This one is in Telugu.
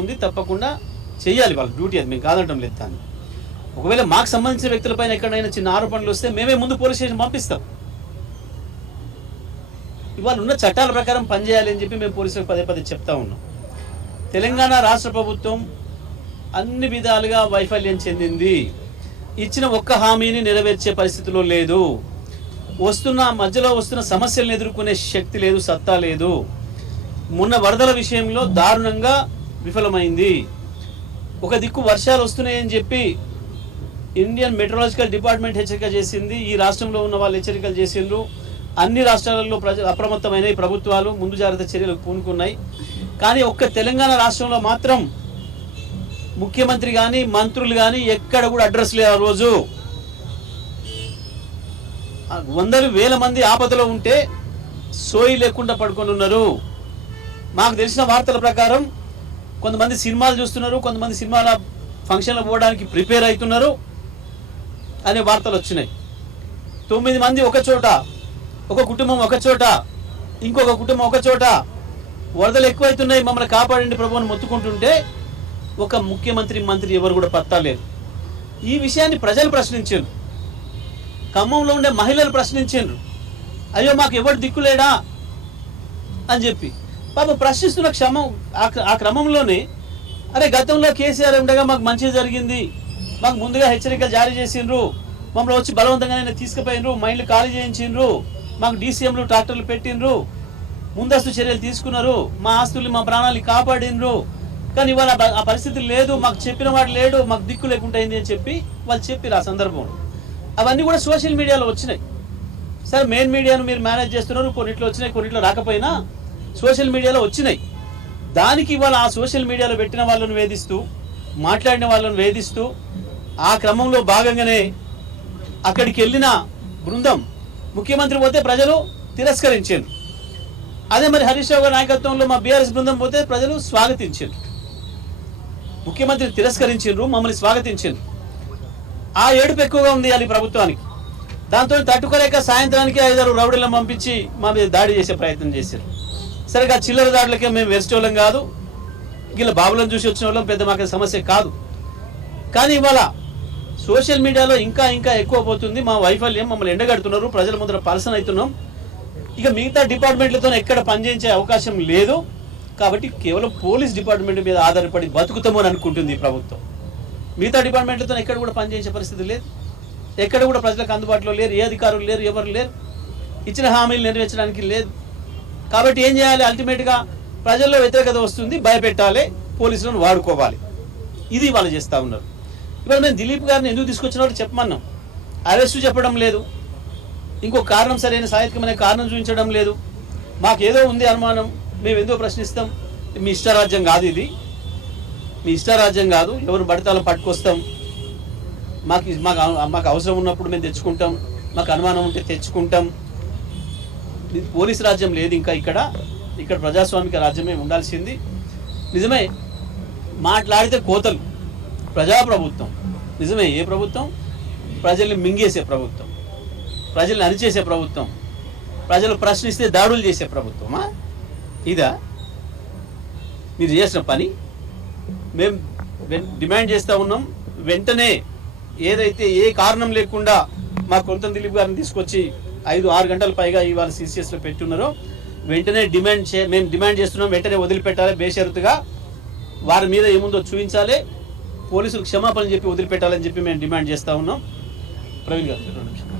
ఉంది, తప్పకుండా చేయాలి, వాళ్ళ డ్యూటీ అది, మేము కాదంటాం లేదు. దాన్ని ఒకవేళ మాకు సంబంధించిన వ్యక్తులపైన ఎక్కడైనా చిన్న ఆరోపణలు వస్తే మేమే ముందు పోలీస్ స్టేషన్ పంపిస్తాం. ఇవాళ ఉన్న చట్టాల ప్రకారం పనిచేయాలి అని చెప్పి మేము పోలీసులకు పదే పదే చెప్తా ఉన్నాం. తెలంగాణ రాష్ట్ర ప్రభుత్వం అన్ని విధాలుగా వైఫల్యం చెందింది. ఇచ్చిన ఒక్క హామీని నెరవేర్చే పరిస్థితిలో లేదు. మధ్యలో వస్తున్న సమస్యలను ఎదుర్కొనే శక్తి లేదు, సత్తా లేదు. మొన్న వరదల విషయంలో దారుణంగా విఫలమైంది. ఒక దిక్కు వర్షాలు వస్తున్నాయని చెప్పి ఇండియన్ మెట్రలాజికల్ డిపార్ట్మెంట్ హెచ్చరిక చేసింది. ఈ రాష్ట్రంలో ఉన్న వాళ్ళు హెచ్చరికలు చేసిండ్రు. అన్ని రాష్ట్రాలలో అప్రమత్తమైన ప్రభుత్వాలు ముందు జాగ్రత్త చర్యలకు పూనుకున్నాయి. కానీ ఒక్క తెలంగాణ రాష్ట్రంలో మాత్రం ముఖ్యమంత్రి కానీ మంత్రులు కానీ ఎక్కడ కూడా అడ్రస్ లేదు. ఆ రోజు వందలు వేల మంది ఆపదలో ఉంటే సోయి లేకుండా పడుకొని ఉన్నారు. మాకు తెలిసిన వార్తల ప్రకారం కొంతమంది సినిమాలు చూస్తున్నారు, కొంతమంది సినిమాల ఫంక్షన్లు పోవడానికి ప్రిపేర్ అవుతున్నారు అనే వార్తలు వచ్చినాయి. 9 మంది ఒక చోట, ఒక కుటుంబం ఒక చోట, ఇంకొక కుటుంబం ఒక చోట. వరదలు ఎక్కువైతున్నాయి, మమ్మల్ని కాపాడండి ప్రభు అని మొత్తుకుంటుంటే ఒక ముఖ్యమంత్రి మంత్రి ఎవరు కూడా పత్తా లేదు. ఈ విషయాన్ని ప్రజలు ప్రశ్నించారు. ఖమ్మంలో ఉండే మహిళలు ప్రశ్నించారు, అయ్యో మాకు ఎవరు దిక్కులేడా అని చెప్పి. పాపం ప్రశ్నిస్తున్న ఆ క్రమంలోనే అరే గతంలో కేసీఆర్ ఉండగా మాకు మంచి జరిగింది, మాకు ముందుగా హెచ్చరికలు జారీ చేసిండ్రు, మమ్మల్ని వచ్చి బలవంతంగానే తీసుకుపోయినరు, మైండ్లు ఖాళీ చేయించిండ్రు, మాకు డీసీఎంలు ట్రాక్టర్లు పెట్టినరు, ముందస్తు చర్యలు తీసుకున్నారు, మా ఆస్తుల్ని మా ప్రాణాలు కాపాడినరు. కానీ ఇవాళ ఆ పరిస్థితి లేదు, మాకు చెప్పిన వాడు లేడు, మాకు దిక్కు లేకుండా అయింది అని చెప్పి వాళ్ళు చెప్పారు. ఆ సందర్భంలో అవన్నీ కూడా సోషల్ మీడియాలో వచ్చినాయి. సరే మెయిన్ మీడియాను మీరు మేనేజ్ చేస్తున్నారు, కొన్నిట్లో వచ్చినాయి, కొన్నిట్లో రాకపోయినా సోషల్ మీడియాలో వచ్చినాయి. దానికి ఇవాళ ఆ సోషల్ మీడియాలో పెట్టిన వాళ్ళను వేధిస్తూ, మాట్లాడిన వాళ్ళను వేధిస్తూ, ఆ క్రమంలో భాగంగానే అక్కడికి వెళ్ళిన బృందం ముఖ్యమంత్రి పోతే ప్రజలు తిరస్కరించారు. అదే మరి హరీష్ రావు గారి నాయకత్వంలో మా బీఆర్ఎస్ బృందం పోతే ప్రజలు స్వాగతించారు. ముఖ్యమంత్రి తిరస్కరించారు, మమ్మల్ని స్వాగతించారు. ఆ ఏడుపు ఎక్కువగా ఉంది అది ప్రభుత్వానికి. దాంతో తట్టుకోలేక సాయంత్రానికి 5-6 రౌడీలను పంపించి మా మీద దాడి చేసే ప్రయత్నం చేశారు. సరిగా చిల్లర దాడులకే మేము వెరిచేవాళ్ళం కాదు, ఇలా బాబులను చూసి వచ్చిన వాళ్ళం, పెద్ద మాకు సమస్య కాదు. కానీ ఇవాళ సోషల్ మీడియాలో ఇంకా ఇంకా ఎక్కువ పోతుంది. మా వైఫల్యం, మమ్మల్ని ఎండగడుతున్నారు, ప్రజల ముందర పర్సన్ అవుతున్నాం. ఇక మిగతా డిపార్ట్మెంట్లతో ఎక్కడ పనిచేయించే అవకాశం లేదు. కాబట్టి కేవలం పోలీస్ డిపార్ట్మెంట్ మీద ఆధారపడి బతుకుతామో అని అనుకుంటుంది ఈ ప్రభుత్వం. మిగతా డిపార్ట్మెంట్లతో ఎక్కడ కూడా పనిచేయించే పరిస్థితి లేదు, ఎక్కడ కూడా ప్రజలకు అందుబాటులో లేరు, ఏ అధికారులు లేరు, ఎవరు లేరు, ఇచ్చిన హామీలు నెరవేర్చడానికి లేదు. కాబట్టి ఏం చేయాలి? అల్టిమేట్గా ప్రజల్లో వ్యతిరేకత వస్తుంది, భయపెట్టాలి, పోలీసులను వాడుకోవాలి. ఇది వాళ్ళు చేస్తూ ఉన్నారు. ఇవాళ మేము దిలీప్ గారిని ఎందుకు తీసుకొచ్చినట్టు చెప్పమన్నాం. అరెస్టు చెప్పడం లేదు, ఇంకో కారణం, సరైన సాహిత్యమైన కారణం చూపించడం లేదు. మాకేదో ఉంది అనుమానం, మేము ఎందుకు ప్రశ్నిస్తాం. మీ ఇష్టరాజ్యం కాదు ఇది, మీ ఇష్టరాజ్యం కాదు. ఎవరు బడతాలను పట్టుకొస్తాం, మాకు అవసరం ఉన్నప్పుడు మేము తెచ్చుకుంటాం, మాకు అనుమానం ఉంటే తెచ్చుకుంటాం. పోలీస్ రాజ్యం లేదు ఇంకా ఇక్కడ ప్రజాస్వామిక రాజ్యమే ఉండాల్సింది. నిజమే మాట్లాడితే కోతలు. ప్రజాప్రభుత్వం నిజమే. ఏ ప్రభుత్వం? ప్రజల్ని మింగేసే ప్రభుత్వం, ప్రజల్ని అరిచేసే ప్రభుత్వం, ప్రజలు ప్రశ్నిస్తే దాడులు చేసే ప్రభుత్వమా ఇదా? మీరు చేసిన పని మేము డిమాండ్ చేస్తూ ఉన్నాం. వెంటనే ఏదైతే ఏ కారణం లేకుండా మా కొంత దిలీప్ గారిని తీసుకొచ్చి 5-6 గంటల పైగా ఇవాళ CCSలో పెట్టున్నారో వెంటనే మేము డిమాండ్ చేస్తున్నాం. వెంటనే వదిలిపెట్టాలి, బేషరతుగా వారి మీద ఏముందో చూపించాలి, పోలీసులకు క్షమాపణ చెప్పి వదిలిపెట్టాలని చెప్పి మేము డిమాండ్ చేస్తూ ఉన్నాం. ప్రవీణ్ గారు 2 నిమిషాలు.